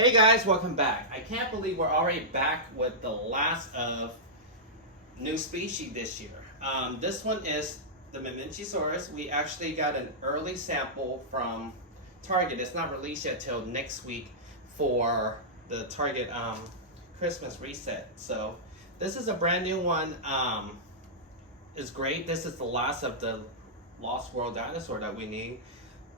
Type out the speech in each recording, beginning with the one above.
Hey guys, welcome back. I can't believe we're already back with the last of new species this year. This one is the Mamenchisaurus. We actually got an early sample from Target. It's not released yet till next week for the Target Christmas reset. So this is a brand new one. It's great. This is the last of the Lost World dinosaur that we need.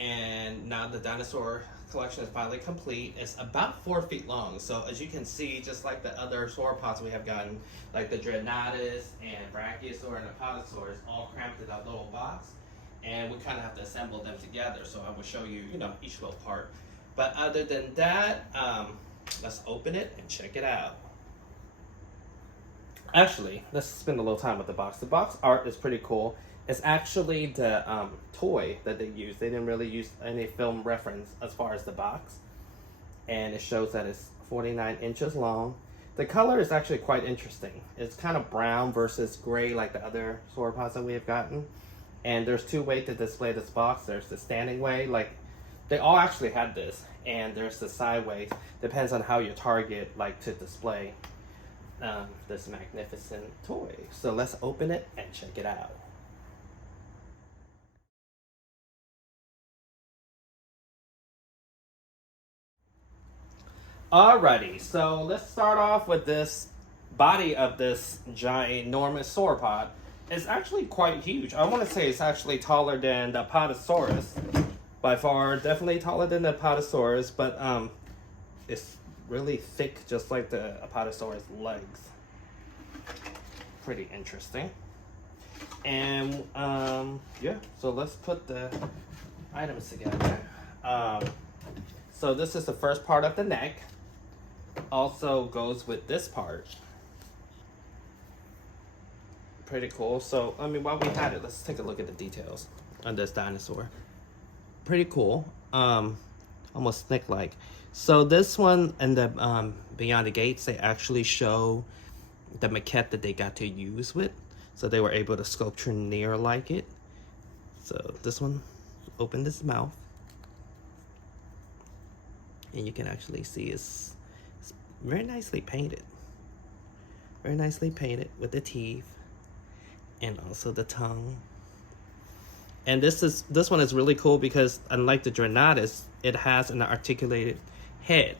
And now the dinosaur collection is finally complete. It's about 4 feet long. So as you can see, just like the other sauropods we have gotten, like the Dreadnoughtus and Brachiosaur and Apatosaurus, all cramped in a little box. And we kind of have to assemble them together. So I will show you, each little part. But other than that, let's open it and check it out. Actually, let's spend a little time with the box. The box art is pretty cool. It's actually the toy that they used. They didn't really use any film reference as far as the box. And it shows that it's 49 inches long. The color is actually quite interesting. It's kind of brown versus gray like the other sauropods that we have gotten. And there's two ways to display this box. There's the standing way, like they all actually had this. And there's the sideways. Depends on how your target like to display this magnificent toy. So let's open it and check it out. Alrighty, so let's start off with this body of this ginormous sauropod. It's actually quite huge. I want to say it's actually taller than the Apatosaurus. By far, definitely taller than the Apatosaurus, but it's really thick, just like the Apatosaurus legs. Pretty interesting. And yeah, so let's put the items together. So this is the first part of the neck. Also goes with this part. Pretty cool. So, while we had it, let's take a look at the details on this dinosaur. Pretty cool. Almost snake-like. So this one and the Beyond the Gates, they actually show the maquette that they got to use with. So they were able to sculpture near like it. So this one, open this mouth. And you can actually see it's very nicely painted. Very nicely painted with the teeth and also the tongue. And this one is really cool because unlike the Dreadnoughtus, it has an articulated head.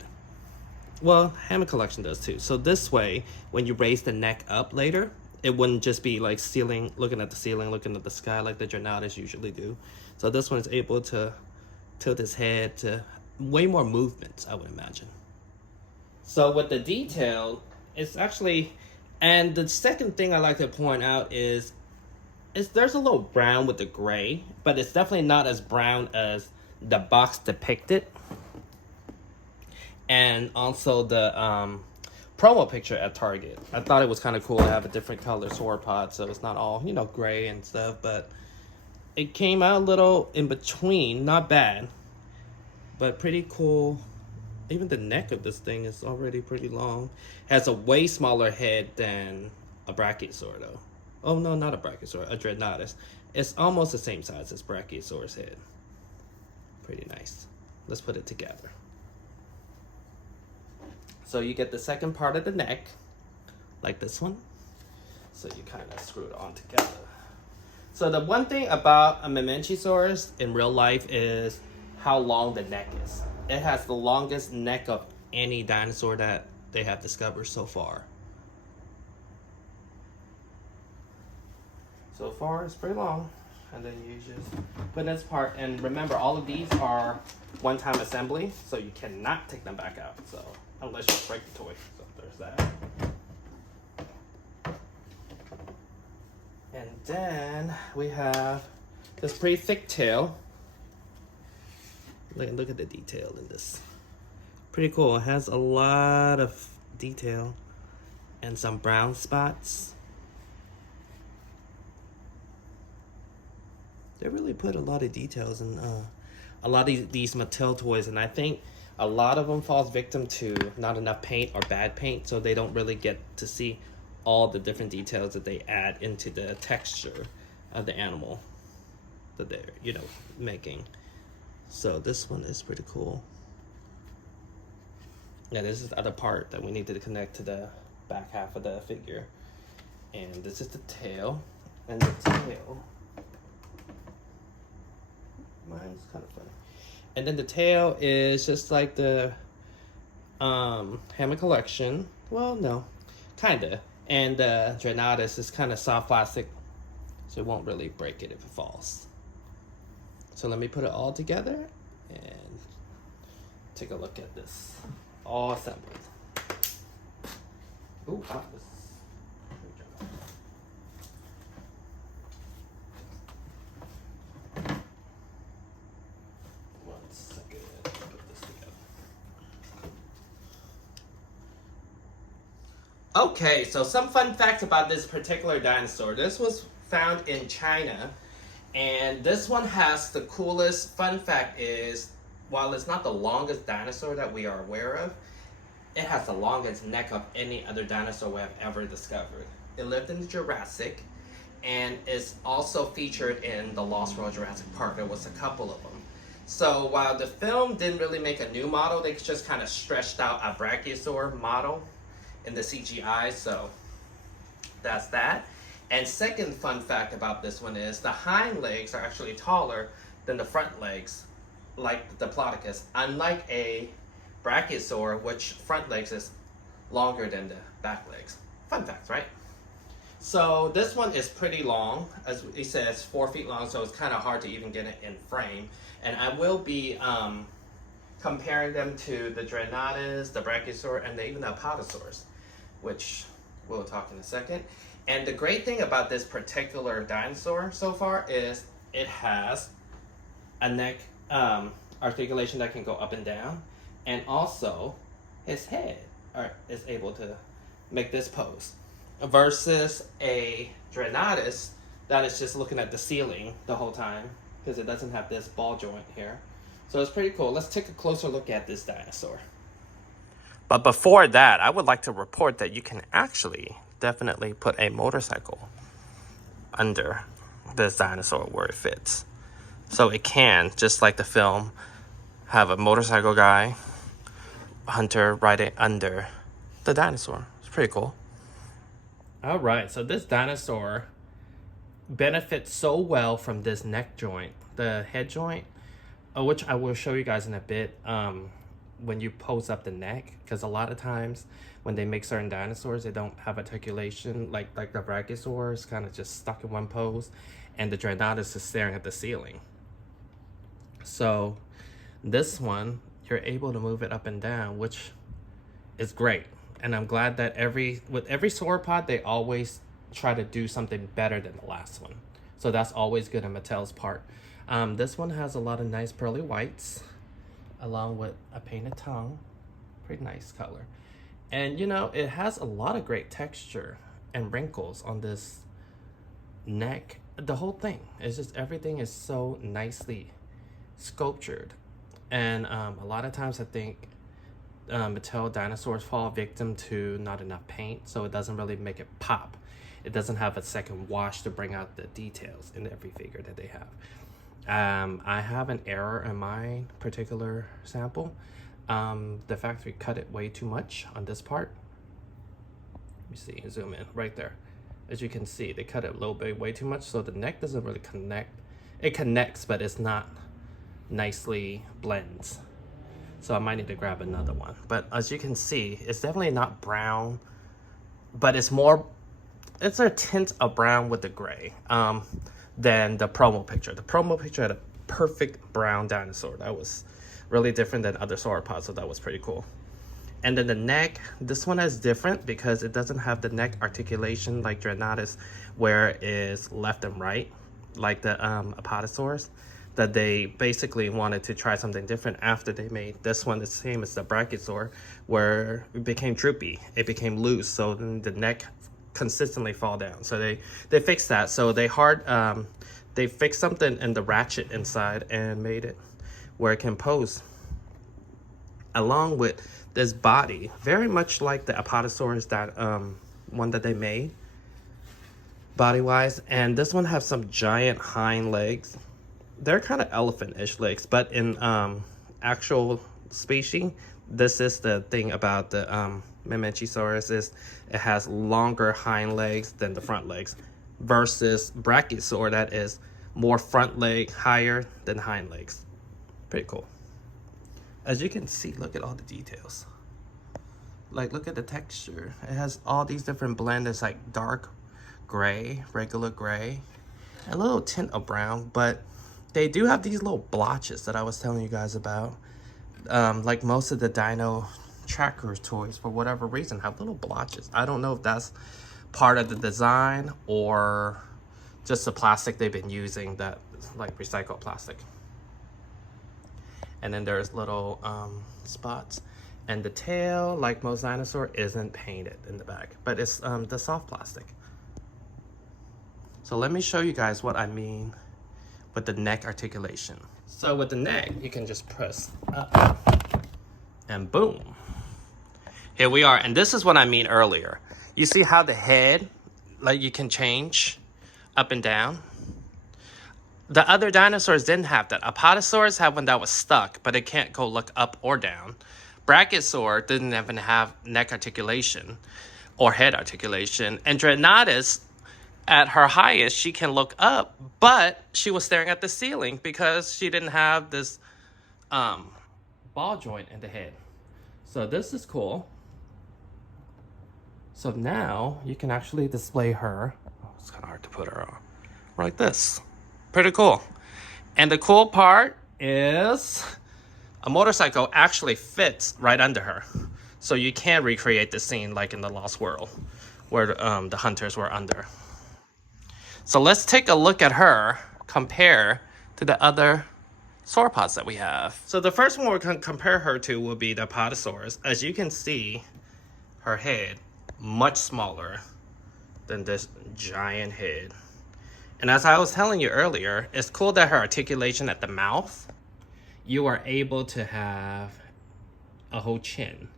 Well, Hammer Collection does too. So this way, when you raise the neck up later, it wouldn't just be like looking at the ceiling, looking at the sky like the Dreadnoughtus usually do. So this one is able to tilt his head to way more movements, I would imagine. So with the detail, it's actually, and the second thing I like to point out is there's a little brown with the gray, but it's definitely not as brown as the box depicted. And also the promo picture at Target. I thought it was kind of cool to have a different color sauropod, so it's not all, gray and stuff, but it came out a little in between, not bad. But pretty cool. Even the neck of this thing is already pretty long. Has a way smaller head than a Brachiosaur though. Oh no, not a Brachiosaur, a Dreadnoughtus. It's almost the same size as Brachiosaur's head. Pretty nice. Let's put it together. So you get the second part of the neck, like this one. So you kind of screw it on together. So the one thing about a Mamenchisaurus in real life is how long the neck is. It has the longest neck of any dinosaur that they have discovered so far. So far, it's pretty long. And then you just put in this part. And remember, all of these are one-time assembly, so you cannot take them back out. So unless you break the toy. So there's that. And then we have this pretty thick tail. Look at the detail in this. Pretty cool. It has a lot of detail and some brown spots. They really put a lot of details in a lot of these Mattel toys, and I think a lot of them falls victim to not enough paint or bad paint, so they don't really get to see all the different details that they add into the texture of the animal that they're, making. So this one is pretty cool. Yeah, this is the other part that we need to connect to the back half of the figure. And this is the tail. And the tail, mine's kind of funny. And then the tail is just like the Hammond Collection. Well, no, kinda. And the Drenatus is kind of soft plastic, so it won't really break it if it falls. So let me put it all together and take a look at this. All assembled. Ooh, wow, this is... One second, put this together. Okay, so some fun facts about this particular dinosaur. This was found in China, and this one has the coolest fun fact is, while it's not the longest dinosaur that we are aware of, it has the longest neck of any other dinosaur we have ever discovered. It lived in the Jurassic, and is also featured in the Lost World Jurassic Park. There was a couple of them. So while the film didn't really make a new model, they just kind of stretched out a brachiosaur model in the CGI, so that's that. And second fun fact about this one is the hind legs are actually taller than the front legs, like the Diplodocus, unlike a brachiosaur, which front legs is longer than the back legs. Fun facts, right? So this one is pretty long. As he says, 4 feet long, so it's kind of hard to even get it in frame. And I will be comparing them to the Drenatus, the brachiosaur, and even the Apatosaurus, which we'll talk in a second. And the great thing about this particular dinosaur so far is it has a neck articulation that can go up and down, and also his head is able to make this pose, versus a Drenatus that is just looking at the ceiling the whole time because it doesn't have this ball joint here. So it's pretty cool. Let's take a closer look at this dinosaur. But before that, I would like to report that you can actually definitely put a motorcycle under this dinosaur where it fits. So it can, just like the film, have a motorcycle guy, hunter, riding under the dinosaur. It's pretty cool. All right, so this dinosaur benefits so well from this neck joint, the head joint, which I will show you guys in a bit when you pose up the neck, because a lot of times when they make certain dinosaurs, they don't have articulation, like the brachiosaur is kind of just stuck in one pose, and the Drenatus is staring at the ceiling. So this one, you're able to move it up and down, which is great. And I'm glad that with every sauropod, they always try to do something better than the last one. So that's always good on Mattel's part. This one has a lot of nice pearly whites, along with a painted tongue. Pretty nice color. And you know, it has a lot of great texture and wrinkles on this neck. The whole thing, it's just everything is so nicely sculptured. And a lot of times I think Mattel dinosaurs fall victim to not enough paint, so it doesn't really make it pop. It doesn't have a second wash to bring out the details in every figure that they have. I have an error in my particular sample. The factory cut it way too much on this part. Let me see, zoom in right there. As you can see, they cut it a little bit way too much, so the neck doesn't really connect. It connects, but it's not nicely blends. So I might need to grab another one. But as you can see, it's definitely not brown, but it's a tint of brown with the gray than the promo picture. The promo picture had a perfect brown dinosaur. That was really different than other sauropods, so that was pretty cool. And then the neck, this one is different because it doesn't have the neck articulation like Drenatus, where it is left and right, like the Apatosaurus, that they basically wanted to try something different after they made this one the same as the Brachiosaur, where it became droopy, it became loose, so then the neck consistently fall down. So they fixed that. So they fixed something in the ratchet inside and made it where it can pose along with this body, very much like the Apatosaurus, that one that they made body wise. And this one has some giant hind legs. They're kind of elephant-ish legs, but in actual species This is the thing about the Mamenchisaurus, is it has longer hind legs than the front legs, versus Brachiosaur that is more front leg higher than hind legs. Pretty cool. As you can see, look at all the details. Like, look at the texture. It has all these different blends. It's like dark gray, regular gray, a little tint of brown, but they do have these little blotches that I was telling you guys about. Like most of the dino tracker toys, for whatever reason, have little blotches. I don't know if that's part of the design or just the plastic they've been using, that like recycled plastic. And then there's little spots. And the tail, like most dinosaur, isn't painted in the back, but it's the soft plastic. So let me show you guys what I mean with the neck articulation. So with the neck, you can just press up and boom. Here we are. And this is what I mean earlier. You see how the head, like, you can change up and down? The other dinosaurs didn't have that. Apatosaurus had one that was stuck, but it can't go look up or down. Brachiosaur didn't even have neck articulation or head articulation. And Dreadnoughtus, at her highest, she can look up, but she was staring at the ceiling because she didn't have this ball joint in the head. So this is cool. So now you can actually display her. Oh, it's kind of hard to put her on. Like this. Pretty cool. And the cool part is a motorcycle actually fits right under her. So you can recreate the scene like in the Lost World, where the hunters were under. So let's take a look at her compare to the other sauropods that we have. So the first one we're going to compare her to will be the Apatosaurus. As you can see, her head much smaller than this giant head. And as I was telling you earlier, it's cool that her articulation at the mouth, you are able to have a whole chin.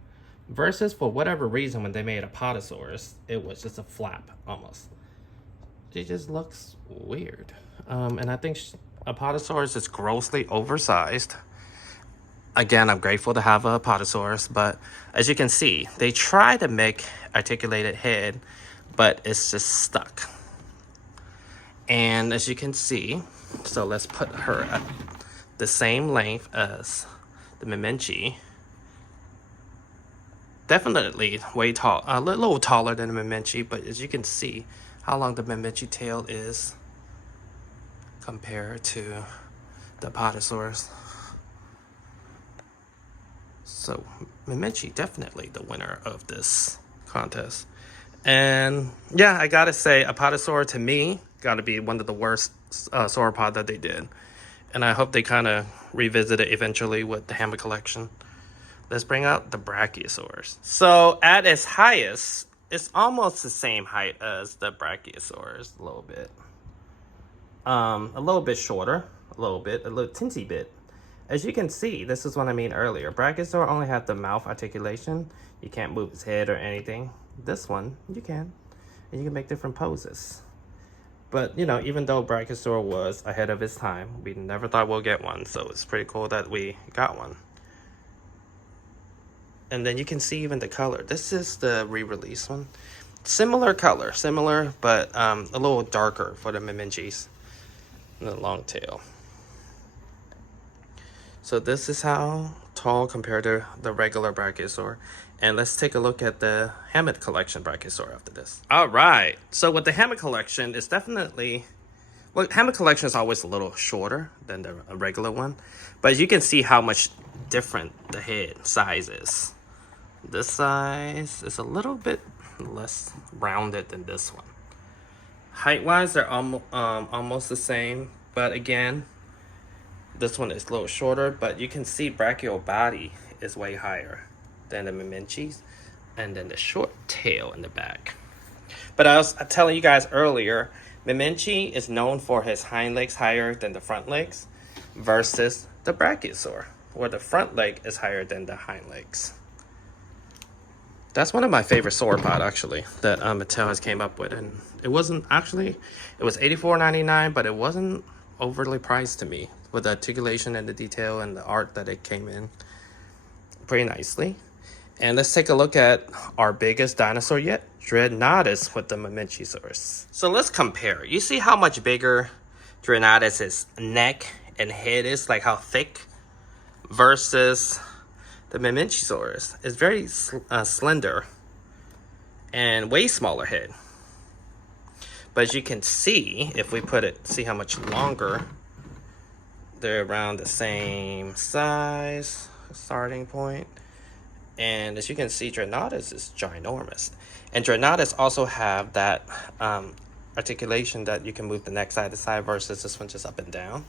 Versus, for whatever reason, when they made Apatosaurus, it was just a flap almost. It just looks weird. And I think Apatosaurus is grossly oversized. Again, I'm grateful to have a Apatosaurus, but as you can see, they try to make articulated head, but it's just stuck. And as you can see, so let's put her at the same length as the Mamenchi. Definitely way tall, a little taller than the Mamenchi, but as you can see how long the Mamenchi tail is compared to the Apatosaurus. So Mamenchi definitely the winner of this contest. And yeah, I gotta say, Apatosaur to me gotta be one of the worst sauropod that they did. And I hope they kind of revisit it eventually with the Hammer collection. Let's bring out the Brachiosaurus. So at its highest, it's almost the same height as the Brachiosaurus, a little bit shorter, a little teensy bit. As you can see, this is what I mean earlier. Brachiosaur only had the mouth articulation. You can't move his head or anything. This one, you can. And you can make different poses. But, you know, even though Brachiosaur was ahead of its time, we never thought we'll get one. So it's pretty cool that we got one. And then you can see even the color. This is the re-release one. Similar color, but a little darker for the Mamenchis. And the long tail. So this is how tall compared to the regular Brachiosaur. And let's take a look at the Hammett Collection Brachiosaur after this. All right. So with the Hammett Collection, it's definitely... Well, Hammett Collection is always a little shorter than the regular one. But you can see how much different the head size is. This size is a little bit less rounded than this one. Height-wise, they're almost the same. But again, this one is a little shorter. But you can see brachial body is way higher than the Mamenchis, and then the short tail in the back. But I was telling you guys earlier, Mamenchi is known for his hind legs higher than the front legs, versus the Brachiosaur, where the front leg is higher than the hind legs. That's one of my favorite sauropod, actually, that Mattel has came up with, and it wasn't actually, it was $84.99, but it wasn't overly priced to me with the articulation and the detail and the art that it came in. pretty nicely. And let's take a look at our biggest dinosaur yet, Dreadnoughtus with the Mamenchisaurus. So let's compare. You see how much bigger Dreadnoughtus' neck and head is, like how thick, versus the Mamenchisaurus. It's very slender and way smaller head. But as you can see, if we put it, see how much longer, they're around the same size, starting point. And as you can see, Dreadnoughtus is ginormous. And Dreadnoughtus also have that articulation that you can move the neck side to side versus this one just up and down.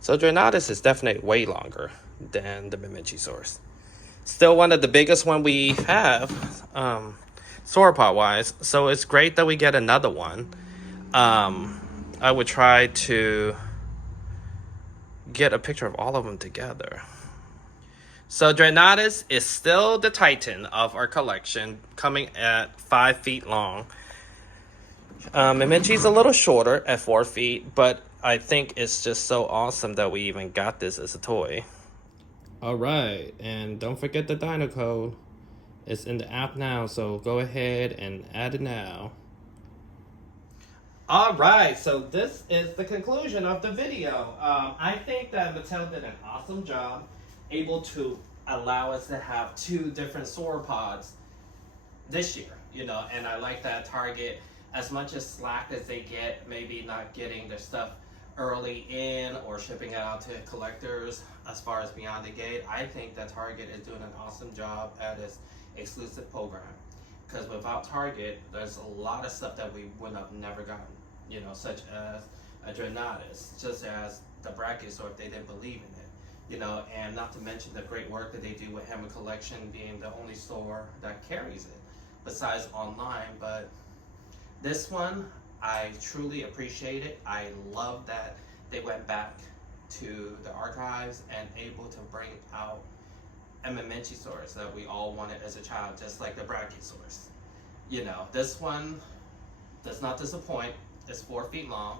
So Dreadnoughtus is definitely way longer than the Mamenchisaurus. Still one of the biggest one we have, sauropod wise. So it's great that we get another one. I would try to get a picture of all of them together. So Dreadnoughtus is still the titan of our collection, coming at 5 feet long. Mamenchi's a little shorter at 4 feet, but I think it's just so awesome that we even got this as a toy. Alright, and don't forget the dino code. It's in the app now, so go ahead and add it now. Alright, so this is the conclusion of the video. I think that Mattel did an awesome job able to allow us to have 2 different sauropods this year, you know, and I like that Target, as much as slack as they get, maybe not getting their stuff early in or shipping it out to collectors as far as beyond the gate. I think that Target is doing an awesome job at its exclusive program, because without Target, there's a lot of stuff that we would have never gotten, you know, such as a Dreadnoughtus, just as the Brachiosaur if they didn't believe in it. You know, and not to mention the great work that they do with Hammer Collection being the only store that carries it, besides online. But this one, I truly appreciate it. I love that they went back to the archives and able to bring out a Mamenchisaurus that we all wanted as a child, just like the Brachiosaurus. You know, this one does not disappoint. It's 4 feet long.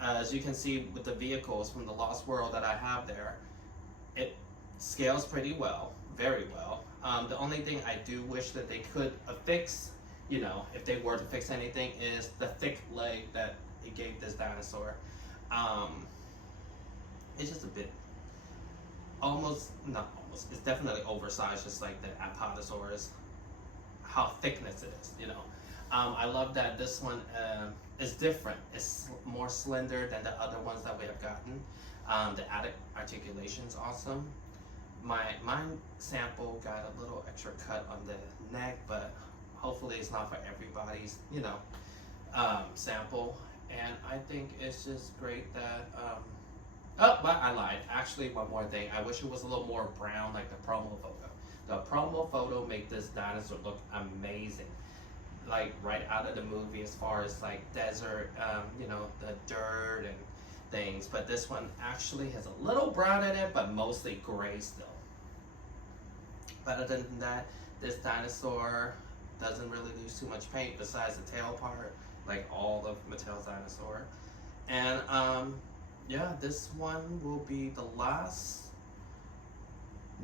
As you can see with the vehicles from the Lost World that I have there, it scales pretty well, very well. The only thing I do wish that they could fix, you know, if they were to fix anything, is the thick leg that it gave this dinosaur. It's just a bit, it's definitely oversized, just like the Apatosaurus, how thickness it is, you know. I love that this one is different. It's more slender than the other ones that we have gotten. The articulation is awesome. Mine sample got a little extra cut on the neck, but hopefully it's not for everybody's, you know, sample. And I think it's just great that, oh, but I lied. Actually, one more thing. I wish it was a little more brown like the promo photo. The promo photo made this dinosaur look amazing. Like right out of the movie, as far as like desert, you know, the dirt and things. But this one actually has a little brown in it, but mostly gray still. But other than that, this dinosaur doesn't really lose too much paint besides the tail part, like all of Mattel's dinosaur. And yeah, this one will be the last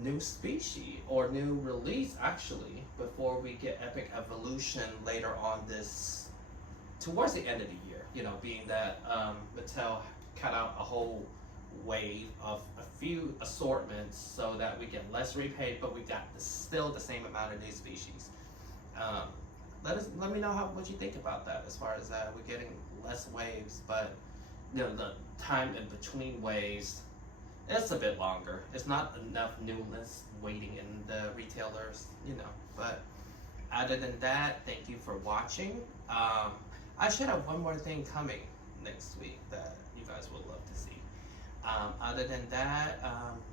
new species or new release actually before we get Epic Evolution later on this, towards the end of the year, you know, being that Mattel cut out a whole wave of a few assortments so that we get less repaid, but we got still the same amount of new species. Let me know what you think about that, as far as we're getting less waves, but you know, the time in between waves, it's a bit longer. It's not enough newness waiting in the retailers, you know. But other than that, thank you for watching. I should have one more thing coming next week that you guys would love to see. Other than that,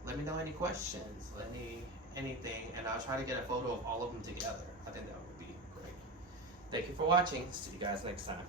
let me know any questions, anything, and I'll try to get a photo of all of them together. I think that would be great. Thank you for watching. See you guys next time.